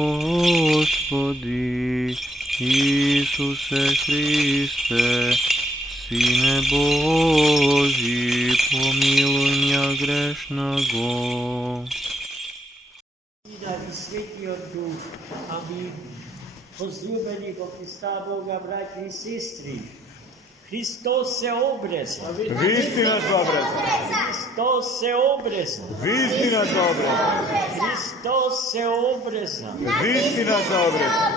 Господи Ісусе Христе, Сине Божий, помилуй меня грешного. I Svetio Duh. Amin. Возлюбени во Христа Бога, братья и сестры, Христос се обрезал. Вистина се обрезал. Христос се обрезал. Вистина се обрезал. Христос се обрезал. Вистина се обрезал.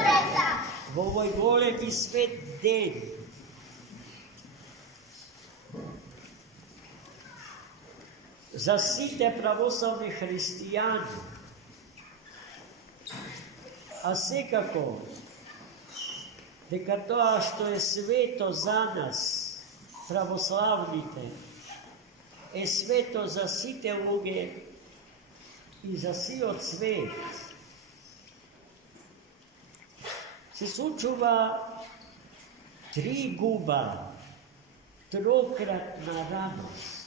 Во овој голем и свет ден за сите православни христијани, а секако дека тоа што е свето за нас, православните, е свето за сите луѓе и за сиот свет, се случува три губа, трократна радост.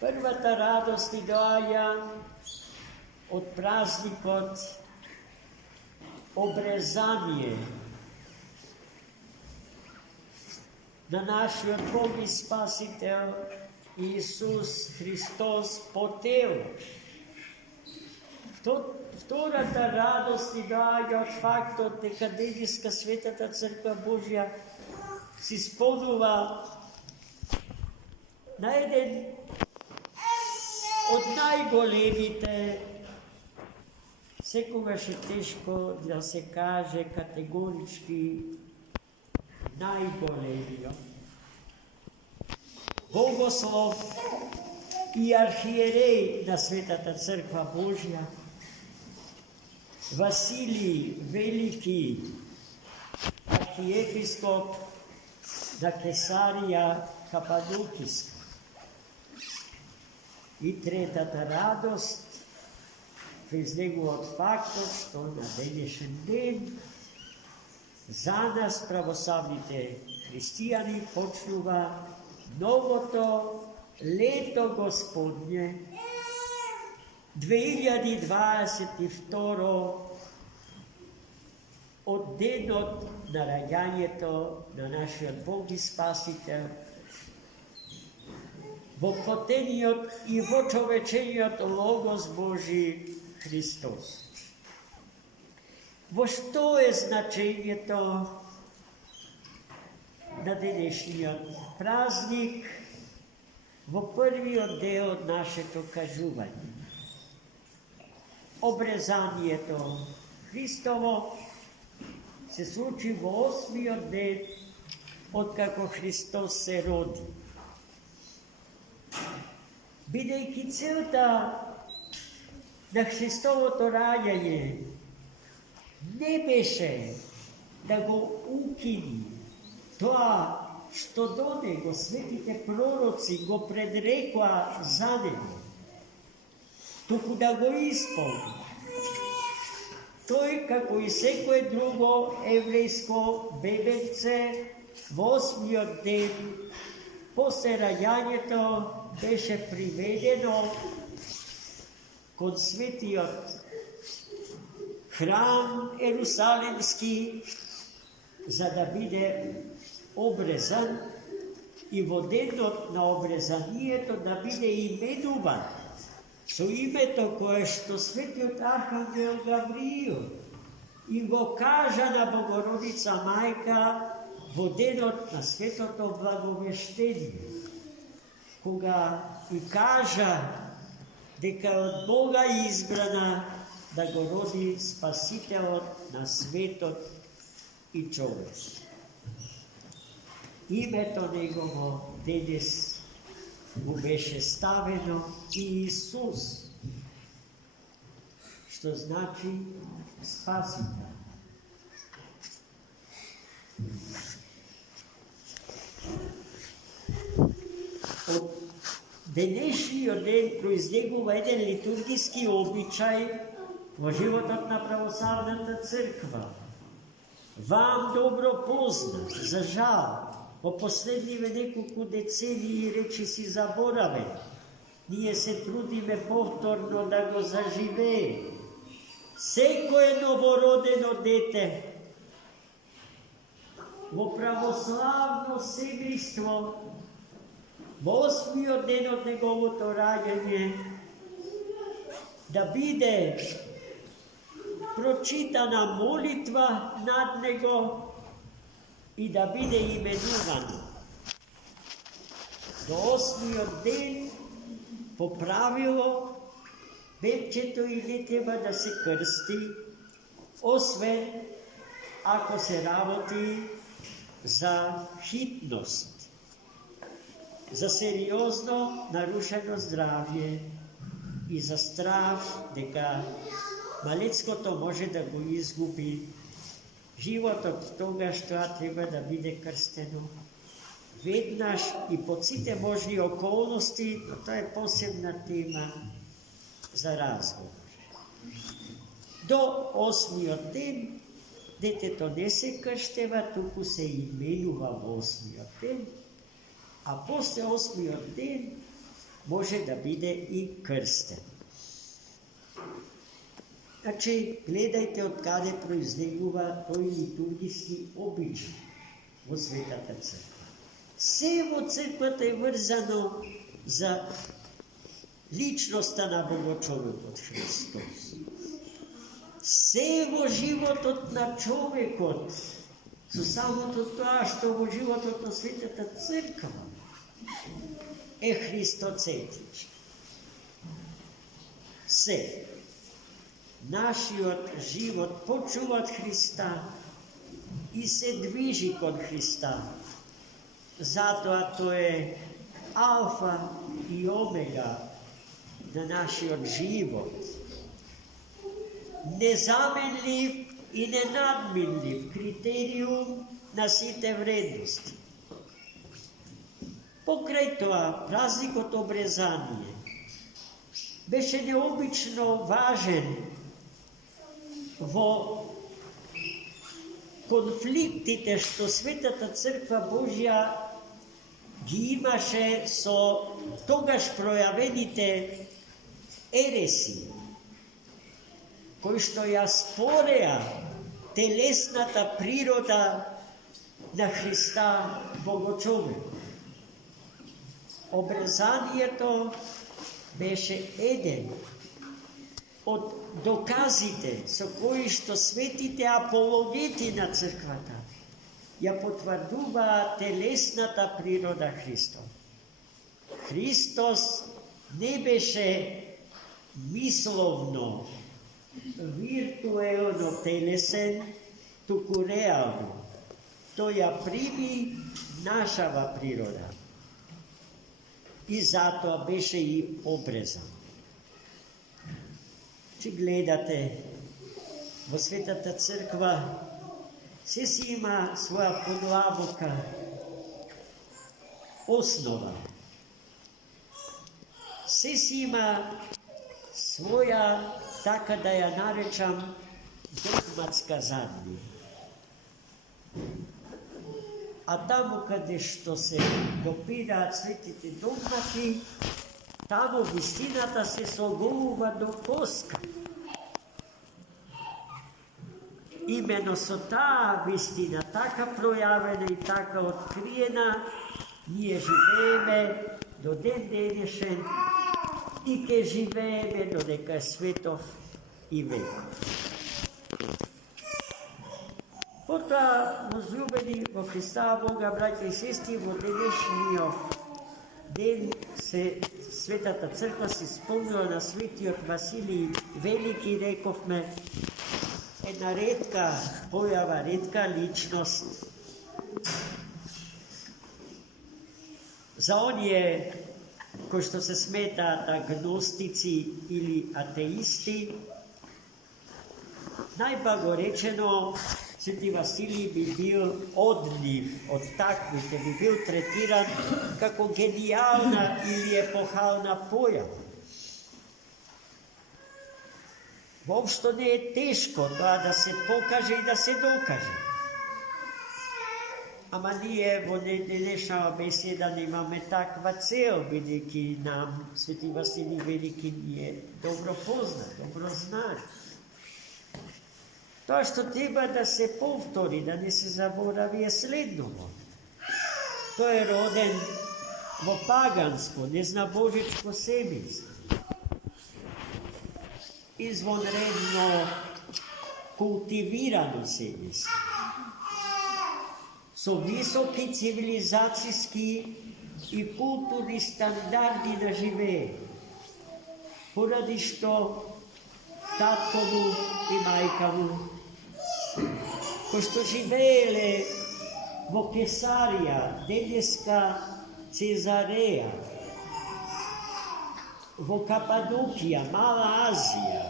Првата радост ни доаѓа од празникот обрезание на нашиот Бог и Спасител Исус Христос по тело. Втората радост ни доаѓа од фактот дека денеска Светата Црква Божја се исполнува на еден од најголемите, секогаш е тешко да се каже категорички најголемиот богослов и архиереј на Светата Црква Божја, Василий Велики, архиепископ на Кесарија Кападокиска. И третата радост произлегува од фактот што на денешен ден за нас, православните христијани, почнува новото лето Господње 2022 од денот на раѓањето на нашиот Бог и Спасител, во плотениот и во човечениот Логос Божи Христос. Во што е значењето на денешниот празник во првиот дел од нашето кажување? Обрезанието Христово се случи во 8-миот ден откако Христос се роди. Бидејќи целта на Христовото раѓање не беше да го укини тоа што до него светите пророци го предрекоа за него, туку да го исполни. Тој, како и секое друго еврејско бебенце, во 8-миот ден после раѓањето беше приведено кон светиот храм Ерусалимски за да биде обрезан и во денот на обрезанието да биде именуван со името кое што светиот архангел Гавриил и го кажа на Богородица мајка во денот на светото благовештение, кога и кажа дека од Бога избрана да го роди Спасителот на светот и човек. Името негово денес му беше ставено Иисус, што значи Спасител. Од денешниот ден произлегува еден литургиски обичај во животот на православната црква. Вам добро познат, за жал, во последниве неколку децении речиси заборавен, ние се трудиме повторно да го заживее. Секое новородено дете во православно семејство, во 8-миот ден од неговото раѓање, да биде прочитана молитва над него и да биде именувано. До 8-миот ден по правило бебчето и не треба да се крсти, освен ако се работи за хитност, за сериозно нарушено здравје и за страв дека малецкото може да го изгуби животот, тогаш тоа треба да биде крстено веднаш и под сите можни околности, но тоа е посебна тема за разговор. До 8-миот ден детето не се крштева, туку се именува во 8-миот ден, а после 8-миот ден може да биде и крстен. Значи, гледајте од каде произлегува тој литургиски обичај во Светата Црква. Се во Црквата е врзано за личноста на Богочовекот Христос. Се во животот на човекот, со самото тоа што во животот на Светата Црква е христоцентричен. Се. Нашиот живот почува од Христа и се движи кон Христа. Затоа тој е алфа и омега на нашиот живот. Незаменлив и ненадминлив критериум на сите вредности. Покрај тоа, празникот обрезание беше необично важен во конфликтите што Светата Црква Божја ги имаше со тогаш пројавените ереси, кои што ја спореа телесната природа на Христа Богочовек. Обрезанието беше еден од доказите со кои што светите апологети на црквата ја потврдуваа телесната природа Христов. Христос не беше мисловно, виртуелно телесен, туку реално. Тој ја прими нашава природа. И затоа беше и обрезан. Че гледате, во Светата Црква се си има своја подлабока основа. Се си има своја, така да ја наречам, догматска заднина. А таму каде што се допираат светите догмати, таму вистината се соголува до коска. Имено со таа вистина, така пројавена и така откриена, ние живееме до ден денешен и ке живееме додека е светов и веков. Потоа, возлюбени во Христа Бога, браќа и сестри, во денешниот ден се Светата Црква се спомнила на светиот Василий Велики, рековме, една ретка појава, ретка личност. За оние кои што се сметаат агностици или атеисти, најблагоречено Свети Василий би бил од нив, од таквите, би бил третиран како гениална или епохална појава. Воопшто не е тешко тоа да се покаже и да се докаже. Ама ние во денешна беседа немаме таква цел, бидејќи нам Свети Василий Велики ни е добро познат, добро знан. Тоа што треба да се повтори, да не се заборави е следново. Тој е роден во паганско, незнабожичко семејство. Извонредно култивирано семејство. Со високи цивилизацијски и културни стандарди на живење, поради што татко му и мајка му, кои што живееле во Кесарија, денеска Цезареја, во Кападокија, Мала Азија,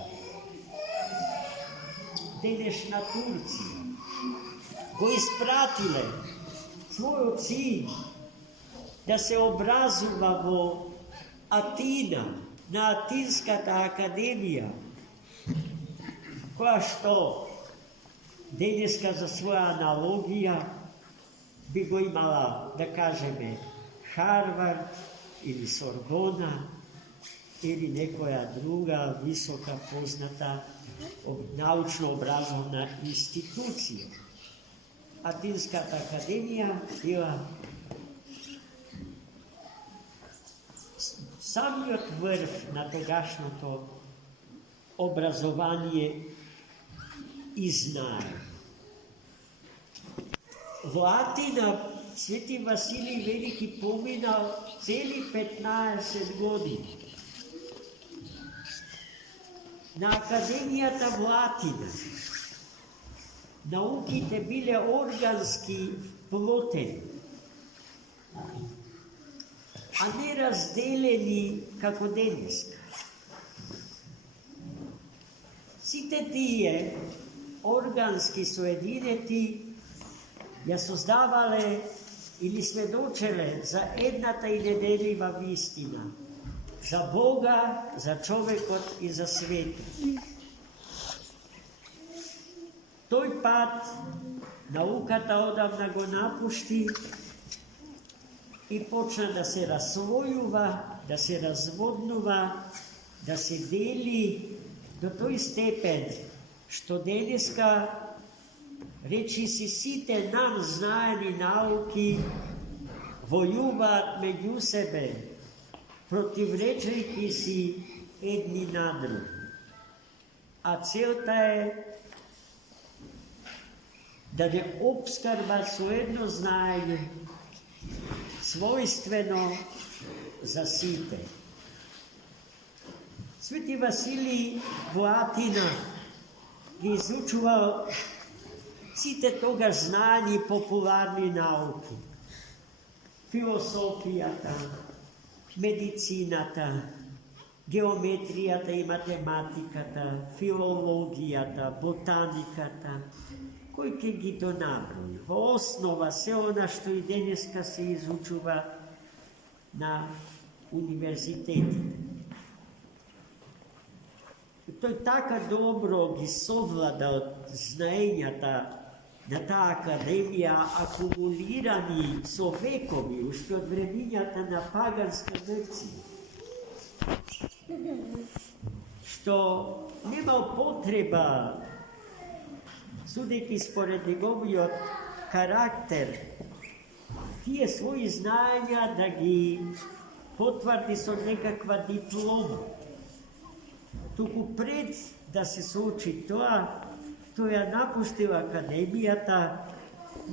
денешна Турција, го испратиле својот син да се образува во Атина, на Атинската академија, која што денеска за своја аналогија би го имала, да кажеме, Харвард или Сорбона или некоја друга висока позната научно-образовна институција. Атинската академија била самиот врв на тогашното образование и знание. Во Атина Свети Василий Велики поминал цели 15 години. На академијата во Атина науките биле органски плотени, а не разделени како денеска. Сите тие органски соединети ја создавале или сведочеле за едната и неделива вистина, за Бога, за човекот и за светот. Тој пат науката одамна го напушти и почна да се раслојува, да се разводнува, да се дели до тој степен што денеска речиси сите нам знаени науки војуваат меѓу себе, противречејќи си едни на други. А целта е да не обскрбат со едно знаење својствено за сите. Свети Василий во Атина ги изучувал сите тогаш знаени популарни науки. Философијата, медицината, геометријата и математиката, филологијата, ботаниката, кој ќе ги донаброи. Во основа се она што и денеска се изучува на универзитетите. Тој така добро ги совлада од знаењата на таа академија, акумулирани со векови, уште од времињата на паганска Грција, што немал потреба, судејќи според неговиот карактер, тие своји знаења да ги потврди со некаква диплома. Туку пред да се соучи тоа, тој ја напуштил академијата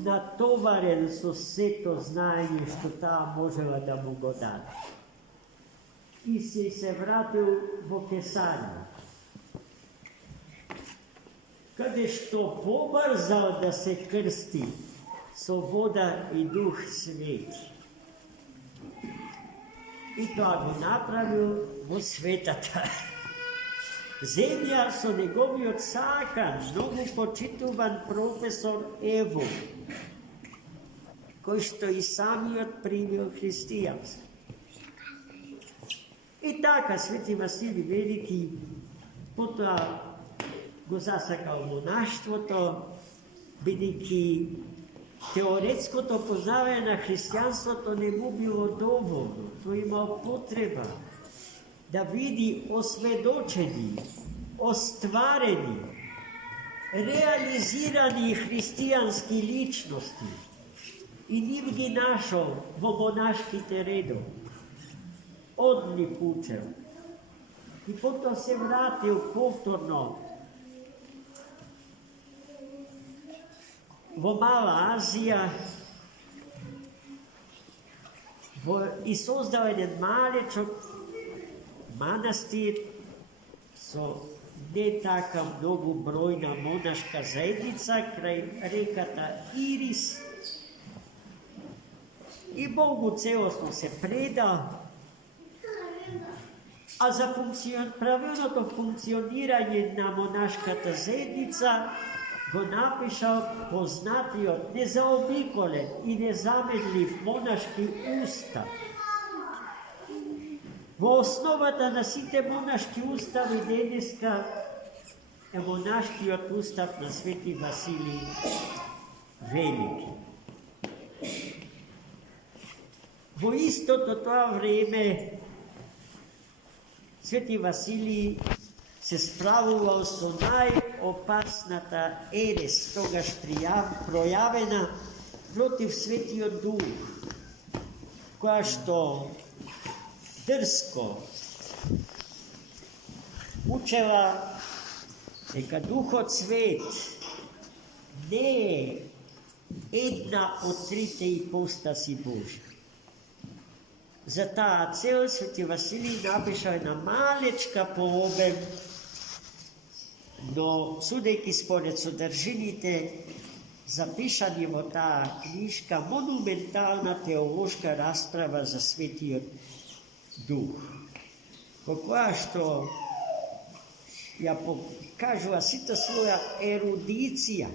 натоварен со сето знаење што таа можела да му го даде. И се вратил во Кесарија, каде што побрзал да се крсти со вода и Дух Свети. И тоа го направил во светата земја со неговиот сакан, многу почитуван професор Ево, кој што и самиот примил христијанство. И така Свети Василий Велики потоа го засакал монаштвото, бидејќи Теоретското познаване на християнството не му било доволно. Той имал потреба да види осведочени, остварени, реализирани християнски личности и нив ги нашол во монашките редови. Одни учел. И потом се вратил повторно во Мала Азија и создал еден малечок манастир со не така многу бројна монашка заедница крај реката Ирис и Богу целосно се преда, а за правилното функционирање на монашката заедница го напишал познатиот, незаобиколен и незаменлив монашки устав. Во основата на сите монашки устави денеска е монашкиот устав на Свети Василий Велики. Во истото тоа време Свети Василий се справувал со најопасната ерес, тогаш пројавена против Светиот Дух, која што дрско учела дека Духот Свет не е една од трите ипостаси Божи. За таа цел Свети Василий напиша една малечка по обем, но судејќи според содржините запишани во таа книжка, монументална теолошка расправа за Светиот Дух, во која што ја покажува сите своја ерудиција.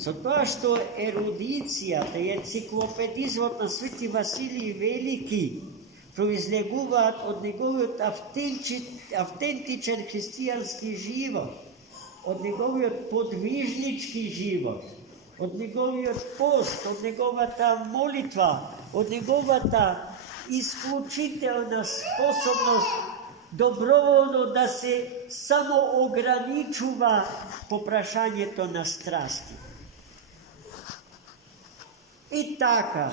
Со тоа што ерудицијата и енциклопедизмот на Свети Василий Велики произлегуваат од неговиот автентичен христијански живот, од неговиот подвижнички живот, од неговиот пост, од неговата молитва, од неговата исклучителна способност доброволно да се само ограничува по прашањето на страсти. И така,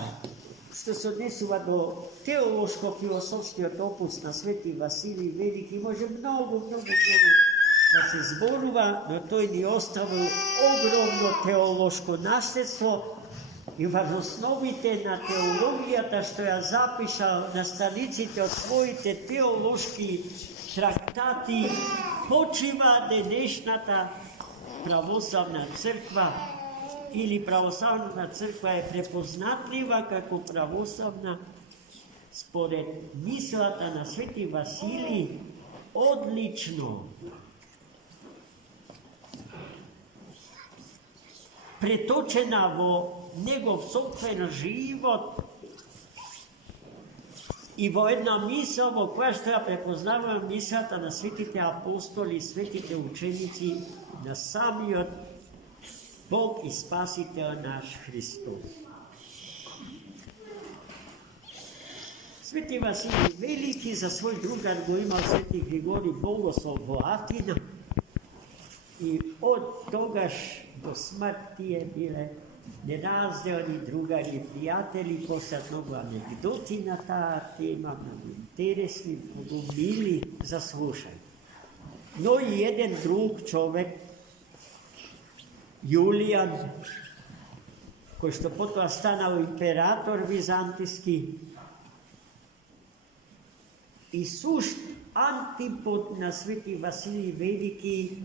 што се однесува до теолошко-философскиот опус на Свети Василий Велики, може многу да се зборува, но тој ни оставил огромно теолошко наследство и во основите на теологијата што ја запишал на страниците од своите теолошки трактати почива денешната православна црква, или православната црква е препознатлива како православна според мислата на Свети Василий одлично преточена во негов собствен живот и во една мисла во која што ја препознаваме мислата на светите апостоли, светите ученици на самиот Бог и Спасител наш Христос. Свети Василий Велики за свој другар го имал Свети Григорий Богослов во Афина и од тогаш до смрт тие биле неразделни другари, пријатели, посад многу анегдоти на таа тема, многу интересни, многу мили за слушање. Но и еден друг човек, Јулијан, кој што потоа станал император византиски, и сушт антипод на Свети Василий Велики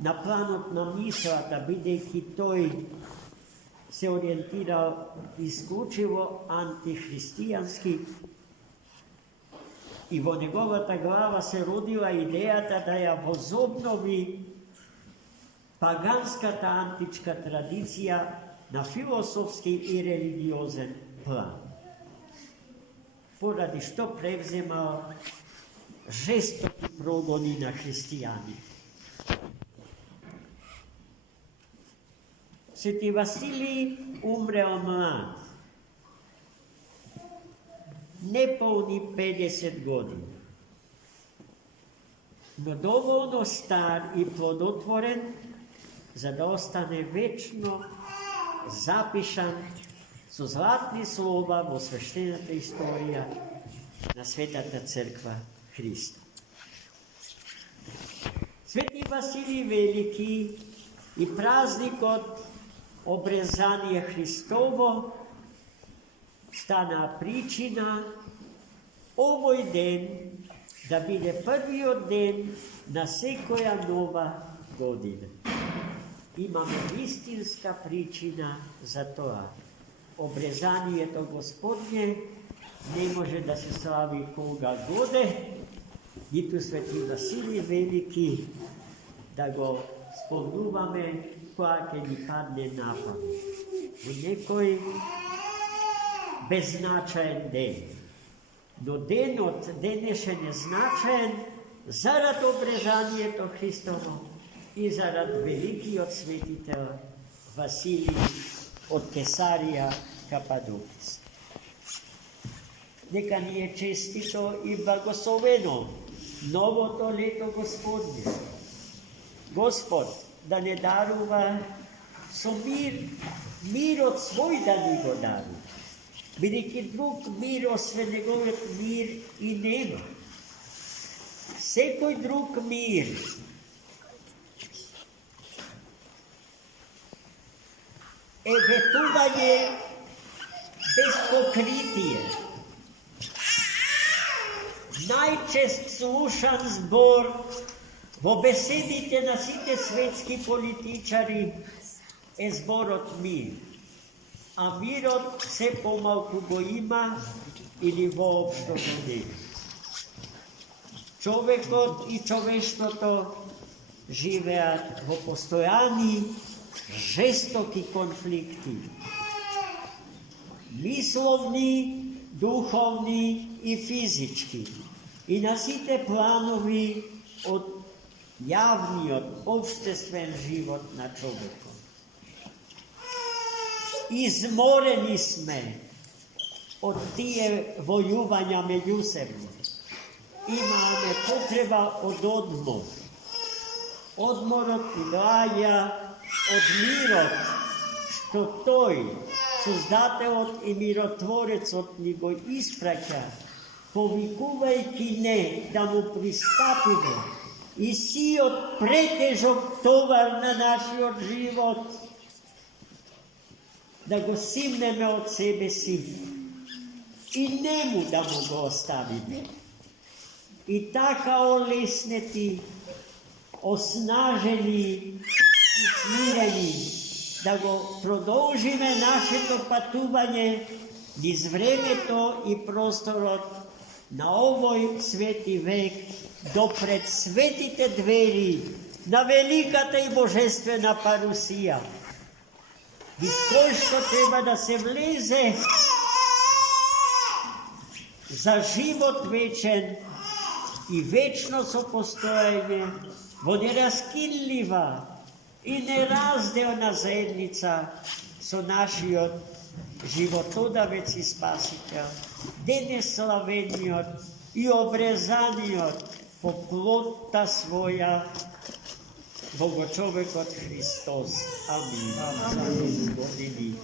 на планот на мислата, бидејќи тој се ориентирал исклучиво антихристијански и во неговата глава се родила идејата да ја возобнови паганската античка традиција на философски и религиозен план, поради што превземал жестоки прогони на христијани. Sveti Vasilij umreo mlad, nepolni 50 godina, no dovoljno star i plodotvoren, za da ostane večno zapišan su zlatni slova vo svešteната istorija na Svetата crkva Hrista. Sveti Vasilij Veliki i praznik od obrezanja Hristovo stana pričina ovoj den da bude prvi od den na sekoja nova godina. Imamo istinska pričina za to. Obrezanje to Gospodnje ne može da se slavi koga gode, i tu Sveti Vasilij Veliki da go spomnuvame koja ke ni padne na pamet. U nekoj beznačajen den. No den od deneše neznačajen zarad obrezanje to Hristovo i zarad veliki od svetitelj Vasilij od Kesarija Kapadokis. Neka nije čestito i blagosloveno novo to leto Gospodnje. Gospod, da ne daruva so mir od svoj da ni go daru. Bi neki drug mir osve njegovet mir i nema. Sekoj drug mir vetovanje bez pokritije. Najčest slušan zbor, vo besedite na site svetski političari, je zbor od mir. A mir od se pomalku bojima ili voopšto ne. Čovekot i čoveštvoto živeat vo postojani žestoki konflikti. Mislovni, duhovni i fizički. I na site planovi od javni, od obštestven život na čovekom. Izmoreni sme od tije vojuvanja međusobno. Imame potreba od odmor. Odmor od daja, od mirot, što toj Создателот и миротворецот ни го испраќа, повикувајќи не да му пристапиме и сиот претежок товар на нашиот живот, да го симнеме од себе си и нему да му го оставиме. И така олеснети, оснажени и смирени, да го продолжиме нашето патување низ времето и просторот на овој свети век до пред светите двери на великата и божествена парусија, низ кој што треба да се влезе за живот вечен и вечно сопостоење во нераскинлива и неразделна заедница со нашиот животодавец и спасител, денес славениот и обрезаниот по плотта своја Богочовекот Христос. Амин. Амин.